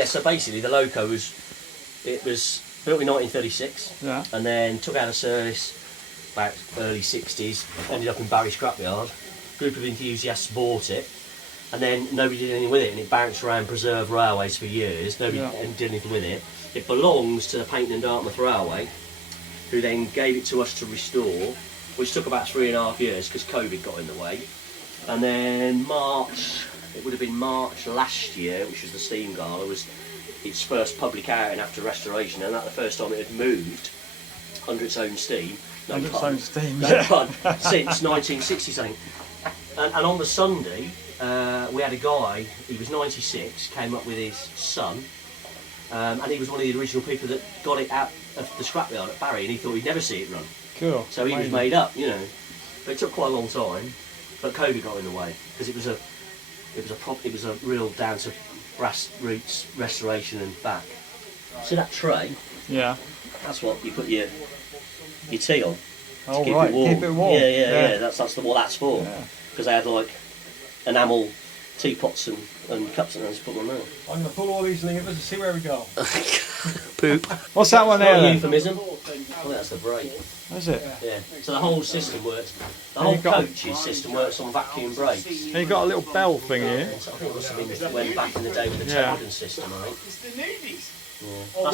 Yeah, so basically the loco was built in 1936, and then took out of service about early 60s, ended up in Barry Scrapyard. A group of enthusiasts bought it, and then nobody did anything with it, and it bounced around Preserve Railways for years. Nobody did anything with it. It belongs to the Paynton and Dartmouth Railway, who then gave it to us to restore, which took about 3.5 years because COVID got in the way. And then March, it would have been March last year, which was the Steam Gala, was its first public outing after restoration, and that's the first time it had moved under its own steam. Under its own steam, since 1960 something. And on the Sunday, we had a guy, he was 96, came up with his son, and he was one of the original people that got it out of the scrapyard at Barry, and he thought he'd never see it run. Cool. So he was made up, you know. But it took quite a long time, but COVID got in the way because it was a real down to brass roots restoration and back. See that tray? Yeah. That's what you put your tea on. Oh right, keep it warm. Yeah. That's what that's for. Because they had like enamel teapots and cups and things to put on there. I'm going to pull all these levers and see where we go. Poop. What's that one there? Not a euphemism. I think that's the brake. Is it? Yeah. So the whole system works. The whole coach's system works on vacuum brakes. And you got a little bell thing here. So I think it must have been when back in the day with the Templeton system, I think. It's the newbies. Yeah.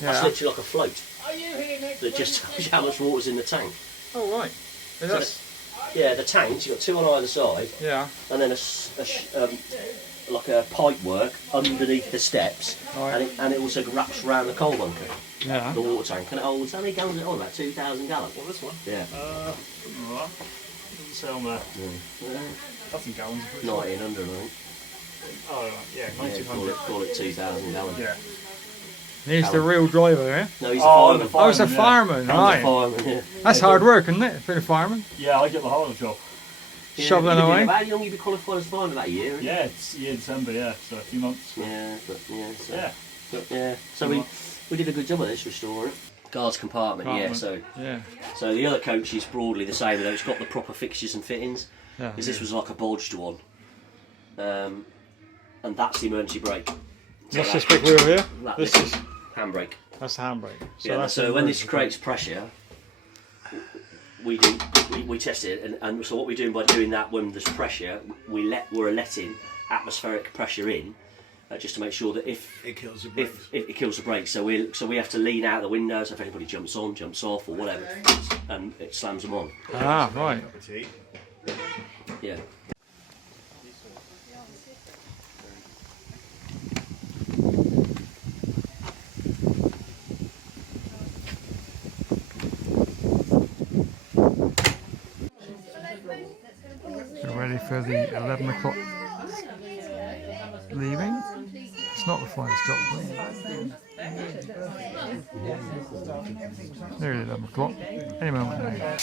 That's literally like a float. Are you here next That just tells you how much water's in the tank. Oh right. Yeah, the tanks, you've got two on either side. Yeah. And then like a pipe work underneath the steps, and it also wraps around the coal bunker. Yeah. The water tank, and it holds, how many gallons is it on? About 2,000 gallons. Well, this one? Yeah. Right. Doesn't say on there. Yeah. That's in gallons. 1900, I think. Oh, right. Yeah, 1900. Call it 2,000 gallons. Yeah. He's the real driver, yeah? No, he's a fireman. Oh, he's a fireman, right. He's a fireman, yeah. That's hard work, isn't it, for the fireman? Yeah, I get the whole of the job. Yeah, shoveling away. How long you be qualified as a fireman? About a year? Yeah, it's December, yeah, so a few months. So we did a good job of this, restoring it. Guards compartment, So the other coach is broadly the same, though it's got the proper fixtures and fittings. Because this was like a bodged one. And that's the emergency brake. So what's this big wheel here? This is handbrake. That's the handbrake. So when this creates pressure, we test it, and so what we're doing by doing that, when there's pressure, we're letting atmospheric pressure in, just to make sure that if it kills the brakes. If it kills the brakes, so we have to lean out the window, so if anybody jumps on, jumps off, or whatever, and it slams them on. Ah, right. Yeah. Ready for the 11 o'clock leaving. It's not the 5 o'clock. Nearly 11 o'clock. Any moment now.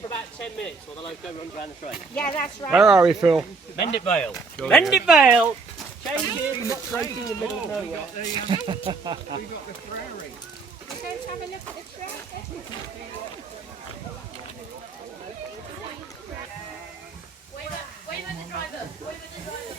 For about 10 minutes while the loco runs around the train. Yeah, that's right. Where are we, Phil? Mendip Vale. Mendip Vale! Changes, not straight in the middle of nowhere. We got the Ferrari. Let's have a look at the train. Wave at the driver. Wave at the driver.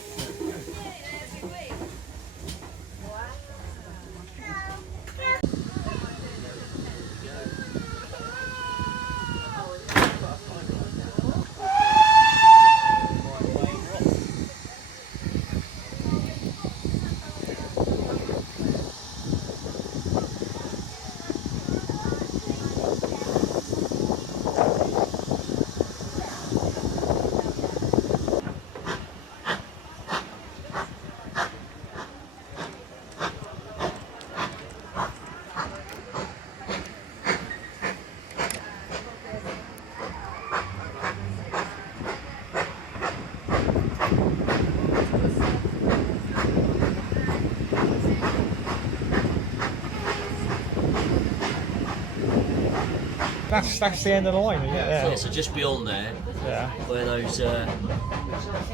that's the end of the line, isn't it? Yeah, so just beyond there, Yeah. where those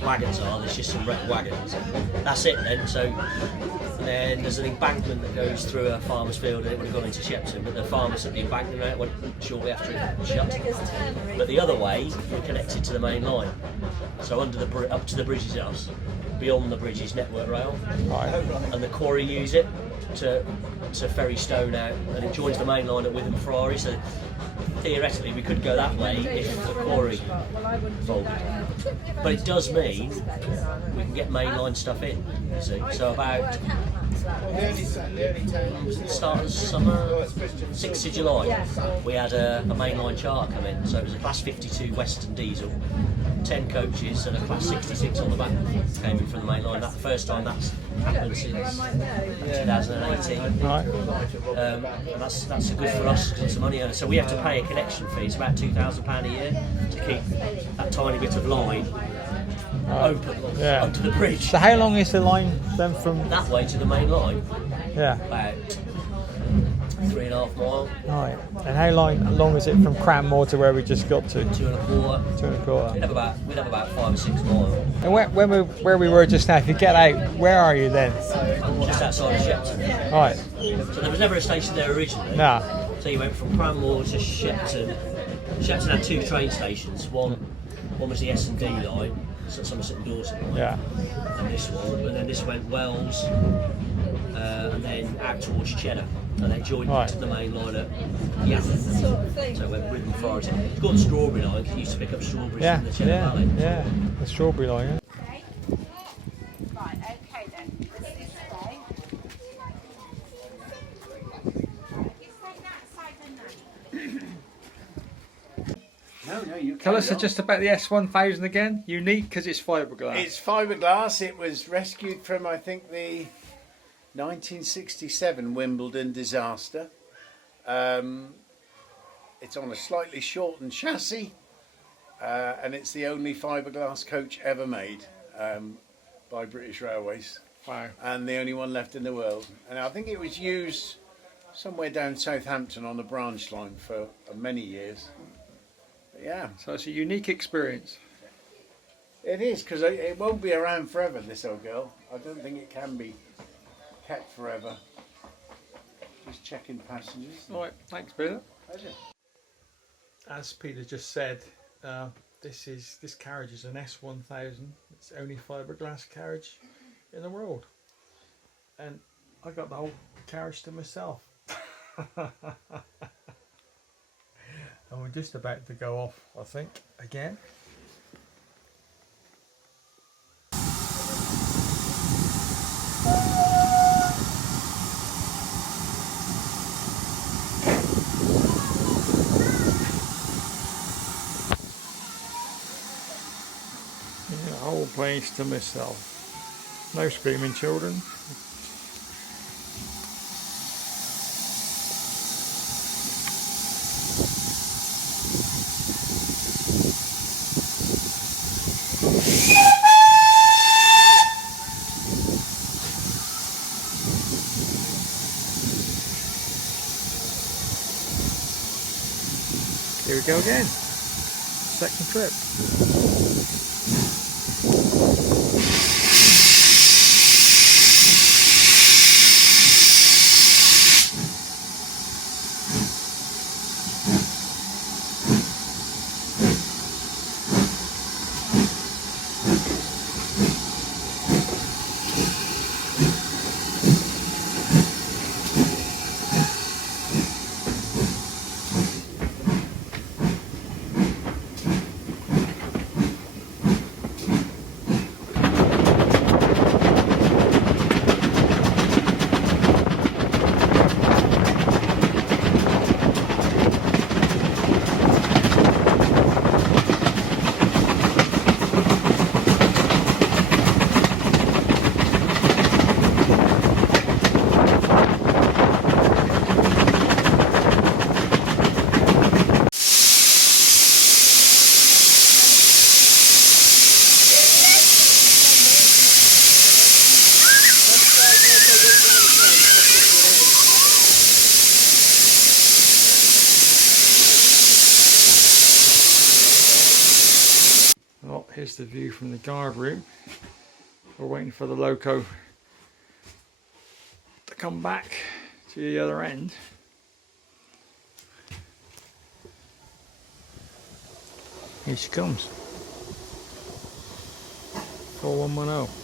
wagons are, there's just some wrecked wagons. That's it then. So then there's an embankment that goes through a farmer's field, and it would have gone into Shepton, but the farmers at the embankment went shortly after it shut. But the other way, we're connected to the main line. So under the up to the Bridges House, beyond the bridge is Network Rail, Right. and the quarry use it to ferry stone out, and it joins the main line at Witham Friary. So theoretically, we could go that way if the quarry folded. But it does mean we can get mainline stuff in. You see, so about the start of the summer, 6th of July, we had a mainline charter come in. So it was a Class 52 Western diesel, 10 coaches and a Class 66 on the back came in from the main line. That's the first time that's happened since 2018. Right. And that's good for us because it's a money earner. So we have to pay a connection fee. It's about £2,000 a year to keep that tiny bit of line open under the bridge. So how long is the line then from That way to the main line, Yeah. about 3.5 miles, Right. And how long is it from Cranmore to where we just got to? 2.25. 2.25. We'd have about 5 or 6 miles. And where we were just now, if you get out, where are you then? Just outside of Shepton. Right. So there was never a station there originally. Nah. So you went from Cranmore to Shepton. Shepton had 2 train stations. One was the S&D line, so Somerset and Dorset line. Yeah. And this one, and then this went Wells, and then out towards Cheddar, and they joined Right. to the main line at Yatham. So it went Witham Forest. It's called the Strawberry Line because you used to pick up strawberries Yeah. from the Cheddar Yeah. Valley. Yeah. The strawberry line. Yeah. Right, okay then. This way. You say that side and No, you Tell us carry on. just about the S1000 again. Unique because it's fiberglass. It's fiberglass. It was rescued from, I think, the 1967 Wimbledon disaster. It's on a slightly shortened chassis, and it's the only fiberglass coach ever made by British Railways, Wow. and the only one left in the world. And I think it was used somewhere down Southampton on the branch line for many years. But yeah, So it's a unique experience. it is, because it won't be around forever, this old girl. I don't think it can be kept forever. Just checking passengers. All right. Thanks, Peter. Pleasure. As Peter just said, this carriage is an S1000. It's the only fiberglass carriage in the world, and I got the whole carriage to myself. And we're just about to go off, I think, again. Yeah, the whole place to myself. No screaming children. Here we go again. Second trip. Here's the view from the guard room. We're waiting for the loco to come back to the other end. Here she comes. 4110.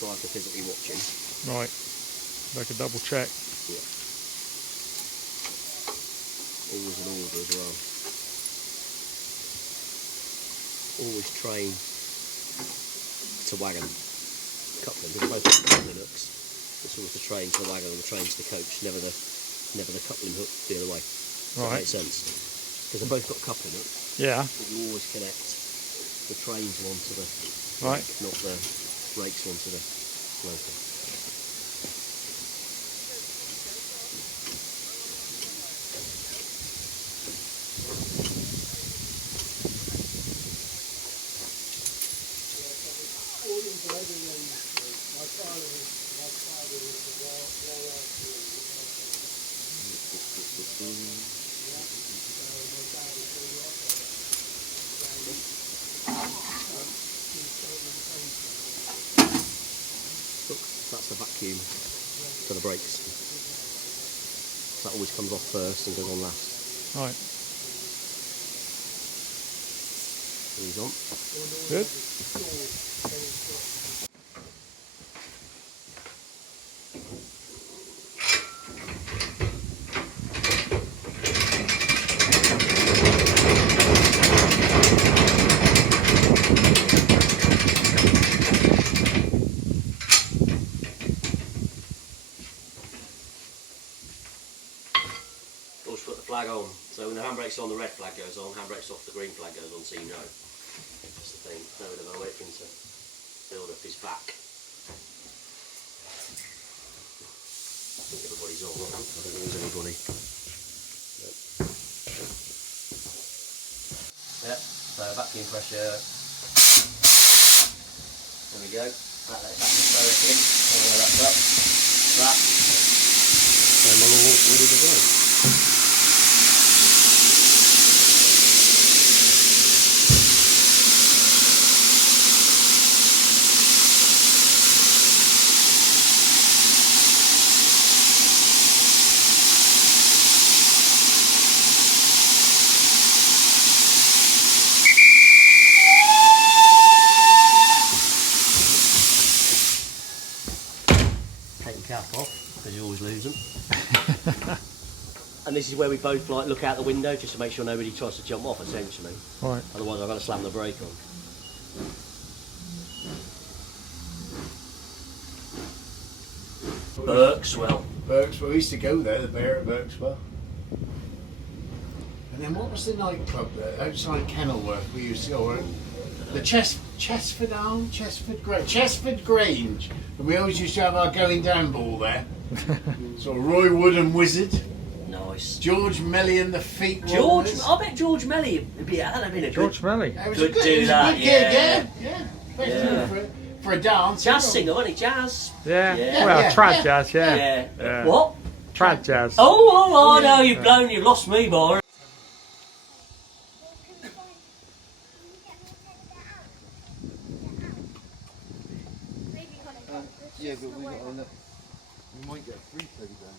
After physically watching. Right, like a double check. Yeah. Always an order as well. Always train to wagon. Coupling, because both got coupling hooks. It's always the train to the wagon and the train to the coach, never the coupling hook the other way. Does that make sense? Because they've both got coupling hooks. Yeah. But you always connect the trains onto the Right. not the brakes onto the loco. That's the vacuum for the brakes. That always comes off first and goes on last. Right. He's on. Good. Always put the flag on. So when the handbrake's on, the red flag goes on. Handbrake's off, the green flag goes on, so you know. That's the thing. No bit of a wait for him to build up his back. I think everybody's on. I don't think there's anybody. Nope. Yep. So vacuum pressure. There we go. That lets that stroke in. Oh, that's up. That. And we're all ready to go. Take the cap off, because you always lose them. And this is where we both like look out the window just to make sure nobody tries to jump off, essentially. Right. Otherwise I've got to slam the brake on. Berkswell. Berkswell, we used to go there, the bear at Berkswell. And then what was the nightclub there? Outside Kenilworth, we used to go. The Chesford Grange. And we always used to have our going down ball there. So Roy Wood and Wizard. Nice. George Melly and the Feet George, Rollers. I bet George Melly would be, that'd have been a George Melly. It was Could a good, do it was that, a good yeah. gig, yeah. Especially for a dance. jazz singer, wasn't he? Jazz? Yeah. Yeah. Well, Yeah, trad yeah. jazz, yeah. Yeah. What? Trad jazz. Oh, no, you've lost me, boy. Yeah, but we might get a free teddy bear.